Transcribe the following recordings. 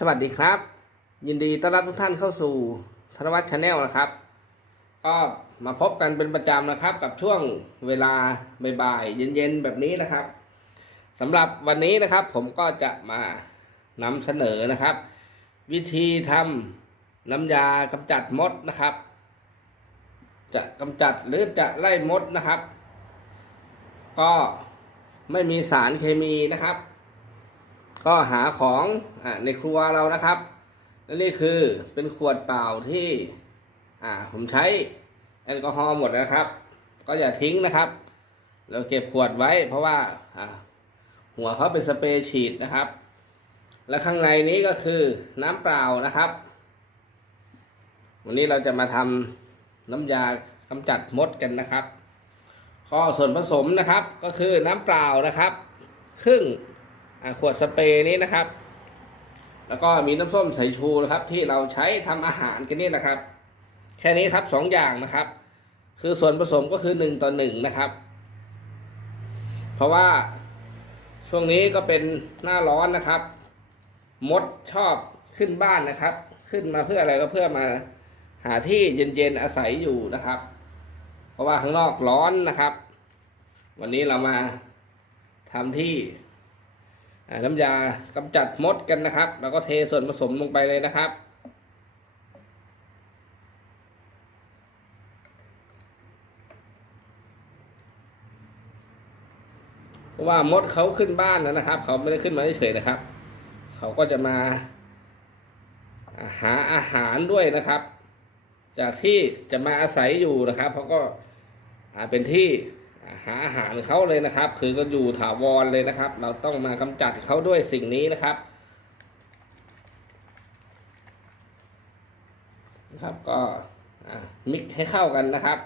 สวัสดีครับ ยินดีต้อนรับทุกท่านเข้าสู่ธนวัฒน์ชาแนลนะครับ ก็มาพบกันเป็นประจำนะครับ กับช่วงเวลาบ่ายๆเย็นๆแบบนี้นะครับสำหรับวันนี้นะครับ ผมก็จะมานำเสนอนะครับ วิธีทำน้ำยากำจัดมดนะครับ จะกำจัดหรือจะไล่มดนะครับ ก็ไม่มีสารเคมีนะครับ ก็หาของอในครัวเรานะครับและนี่คือเป็นขวดเปล่าที่อ่าผมใช้แอลกอฮอล์หมดนะครับ ก็อย่าทิ้งนะครับ เราเก็บขวดไว้เพราะว่าอ่าหัวเขาเป็นสเปรย์ฉีดนะครับ และข้างในนี้ก็คือน้ำเปล่านะครับ วันนี้เราจะมาทำน้ำยากำจัดมดกันนะครับ ก็ส่วนผสมนะครับก็คือน้ำเปล่านะครับ ครึ่ง ขวดสเปรย์นี้นะครับ แล้วก็มีน้ำส้มสายชูนะครับ ที่เราใช้ทำอาหารกันนี่แหละครับ แค่นี้ครับสองอย่างนะครับ คือส่วนผสมก็คือหนึ่งต่อหนึ่งนะครับ เพราะว่าช่วงนี้ก็เป็นหน้าร้อนนะครับ มดชอบขึ้นบ้านนะครับ ขึ้นมาเพื่ออะไรก็เพื่อมาหาที่เย็นๆอาศัยอยู่นะครับ เพราะว่าข้างนอกร้อนนะครับ วันนี้เรามาทำที่ น้ำยากำจัดมดกันนะครับ แล้วก็เทส่วนผสมลงไปเลยนะครับ เพราะว่ามดเขาขึ้นบ้านแล้วนะครับ เขาไม่ได้ขึ้นมาเฉยๆนะครับ เขาก็จะมาหาอาหารด้วยนะครับ จากที่จะมาอาศัยอยู่นะครับเขาก็เป็นที่ หาอาหารเขาเลยนะครับ คือก็อยู่ถาวรเลยนะครับ เราต้องมากำจัดเขาด้วยสิ่งนี้นะครับนะครับก็มิกให้เข้ากันนะครับ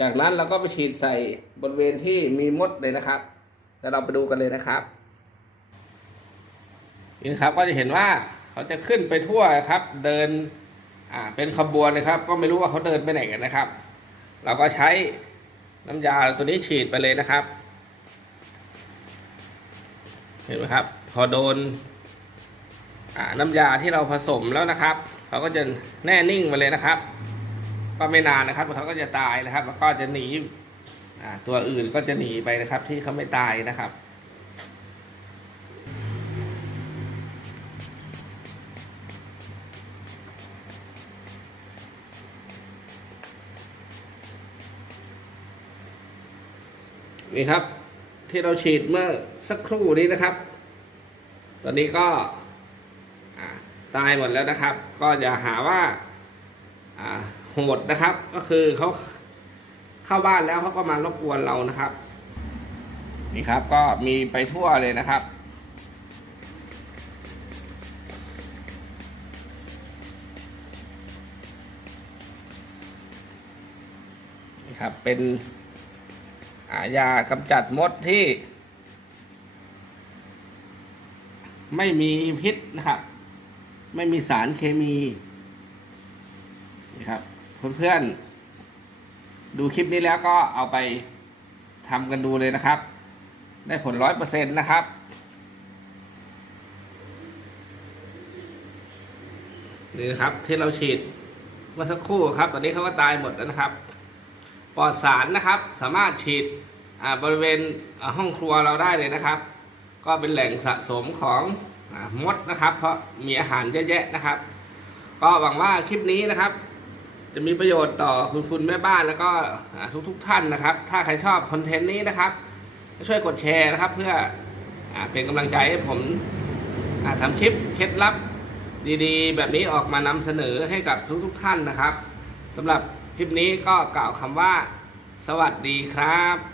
จากนั้นเราก็ไปฉีดใส่บริเวณที่มีมดเลยนะครับ แล้วเราไปดูกันเลยนะครับนี่ครับก็จะเห็นว่าเขาจะขึ้นไปทั่วครับ เดินอ่าเป็นขบวนนะครับ ก็ไม่รู้ว่าเขาเดินไปไหนกันนะครับ เราก็ใช้ น้ำยาตัวนี้ฉีดไปเลยนะครับ เห็นไหมครับ พอโดนน้ำยาที่เราผสมแล้วนะครับเขาก็จะแน่นิ่งไปเลยนะครับ ก็ไม่นานนะครับเขาก็จะตายนะครับ แล้วก็จะหนีตัวอื่นก็จะหนีไปนะครับ ที่เขาไม่ตายนะครับ นี่ครับ ที่เราฉีดเมื่อสักครู่นี้นะครับ ตอนนี้ก็ตายหมดแล้วนะครับ ก็อย่าหาว่าอ่าโหดนะครับ ก็คือเขาเข้าบ้านแล้วเขาก็มารบกวนเรานะครับ นี่ครับก็มีไปทั่วเลยนะครับนี่ครับเป็นายากำจัดมดที่ ไม่มีพิษนะครับ ไม่มีสารเคมีนี่ครับเพื่อนๆดูคลิปนี้แล้วก็เอาไปทำกันดูเลยนะครับ ได้ผลร้อยเปอร์เซ็นต์นะครับนี่ครับที่เราฉีดเมื่อสักครู่ครับ ตอนนี้เขาก็ตายหมดแล้วนะครับ ปลอดสารนะครับ สามารถฉีดบริเวณห้องครัวเราได้เลยนะครับ ก็เป็นแหล่งสะสมของอมดนะครับ เพราะมีอาหารเยอะแยะนะครับ ก็หวังว่าคลิปนี้นะครับ จะมีประโยชน์ต่อคุณคุณแม่บ้านแล้วก็ทุกๆทท่านนะครับ ถ้าใครชอบคอนเทนต์นี้นะครับช่วยกดแชร์นะครับ เพื่ออเป็นกำลังใจให้ผมทำคลิปเคล็ดลับดีๆ แบบนี้ออกมานำเสนอให้กับทุกๆทท่านนะครับสำหรับ คลิปนี้ก็กล่าวคำว่า สวัสดีครับ